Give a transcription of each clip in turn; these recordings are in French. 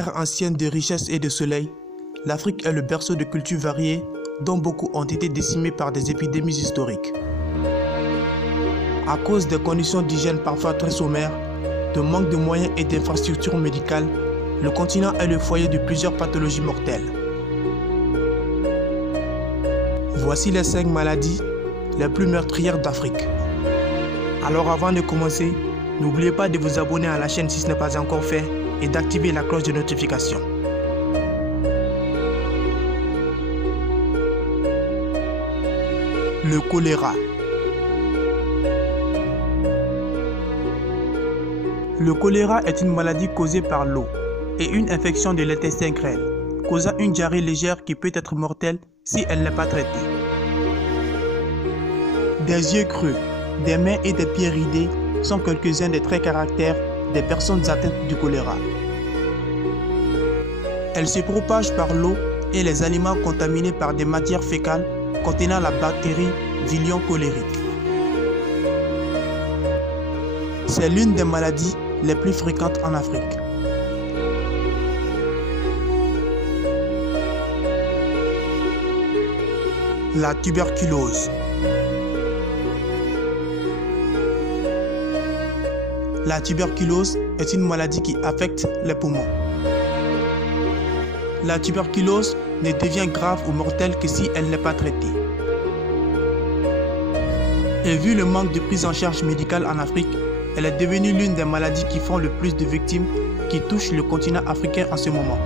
Terre ancienne de richesse et de soleil, l'Afrique est le berceau de cultures variées dont beaucoup ont été décimés par des épidémies historiques. À cause des conditions d'hygiène parfois très sommaires, de manque de moyens et d'infrastructures médicales, le continent est le foyer de plusieurs pathologies mortelles. Voici les 5 maladies les plus meurtrières d'Afrique. Alors avant de commencer, n'oubliez pas de vous abonner à la chaîne si ce n'est pas encore fait et d'activer la cloche de notification. Le choléra. Le choléra est une maladie causée par l'eau et une infection de l'intestin grêle, causant une diarrhée légère qui peut être mortelle si elle n'est pas traitée. Des yeux creux, des mains et des pieds ridés sont quelques-uns des traits caractères des personnes atteintes du choléra. Elle se propage par l'eau et les aliments contaminés par des matières fécales contenant la bactérie Virion cholérique. C'est l'une des maladies les plus fréquentes en Afrique. La tuberculose. La tuberculose est une maladie qui affecte les poumons. La tuberculose ne devient grave ou mortelle que si elle n'est pas traitée. Et vu le manque de prise en charge médicale en Afrique, elle est devenue l'une des maladies qui font le plus de victimes qui touchent le continent africain en ce moment.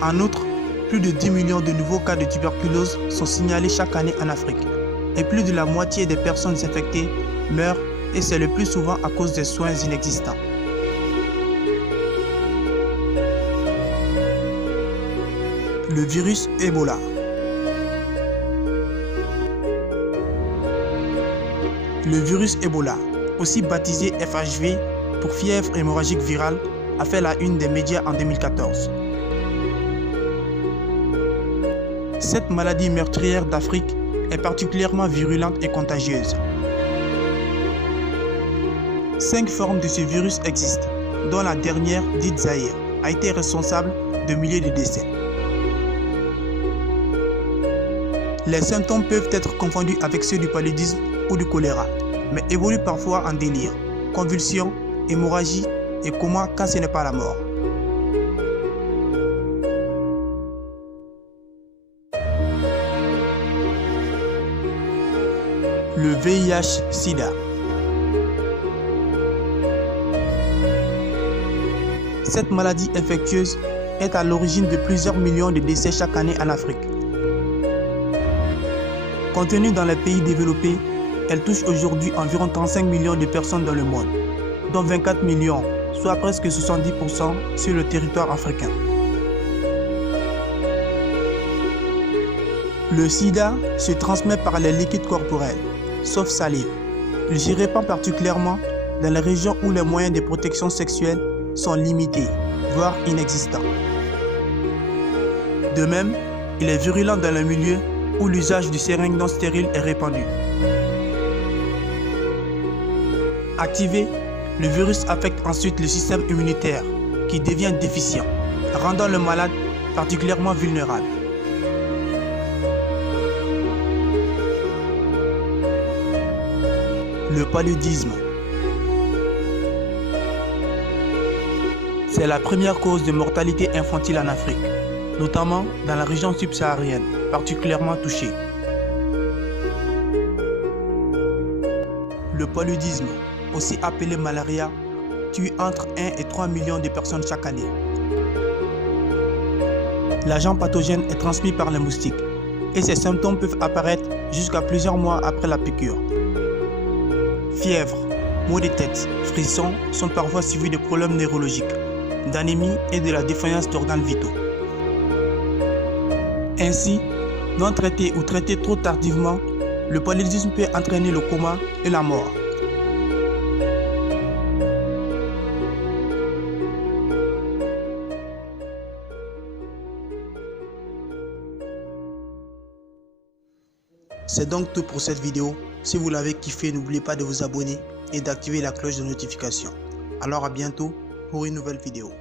En outre, plus de 10 millions de nouveaux cas de tuberculose sont signalés chaque année en Afrique et plus de la moitié des personnes infectées meurent et c'est le plus souvent à cause des soins inexistants. Le virus Ebola. Le virus Ebola, aussi baptisé FHV pour fièvre hémorragique virale, a fait la une des médias en 2014. Cette maladie meurtrière d'Afrique est particulièrement virulente et contagieuse. 5 formes de ce virus existent, dont la dernière, dite Zaïre, a été responsable de milliers de décès. Les symptômes peuvent être confondus avec ceux du paludisme ou du choléra, mais évoluent parfois en délire, convulsions, hémorragie et coma quand ce n'est pas la mort. Le VIH-Sida. Cette maladie infectieuse est à l'origine de plusieurs millions de décès chaque année en Afrique. Contenue dans les pays développés, elle touche aujourd'hui environ 35 millions de personnes dans le monde, dont 24 millions, soit presque 70% sur le territoire africain. Le sida se transmet par les liquides corporels, sauf salive. Il s'y répand particulièrement dans les régions où les moyens de protection sexuelle sont limités, voire inexistants. De même, il est virulent dans le milieu où l'usage du seringue non stérile est répandu. Activé, le virus affecte ensuite le système immunitaire qui devient déficient, rendant le malade particulièrement vulnérable. Le paludisme. C'est la première cause de mortalité infantile en Afrique, notamment dans la région subsaharienne, particulièrement touchée. Le paludisme, aussi appelé malaria, tue entre 1 et 3 millions de personnes chaque année. L'agent pathogène est transmis par les moustiques et ses symptômes peuvent apparaître jusqu'à plusieurs mois après la piqûre. Fièvre, maux de tête, frissons sont parfois suivis de problèmes neurologiques, d'anémie et de la défaillance d'organes vitaux. Ainsi, non traité ou traité trop tardivement, le paludisme peut entraîner le coma et la mort. C'est donc tout pour cette vidéo. Si vous l'avez kiffé, n'oubliez pas de vous abonner et d'activer la cloche de notification. Alors à bientôt pour une nouvelle vidéo.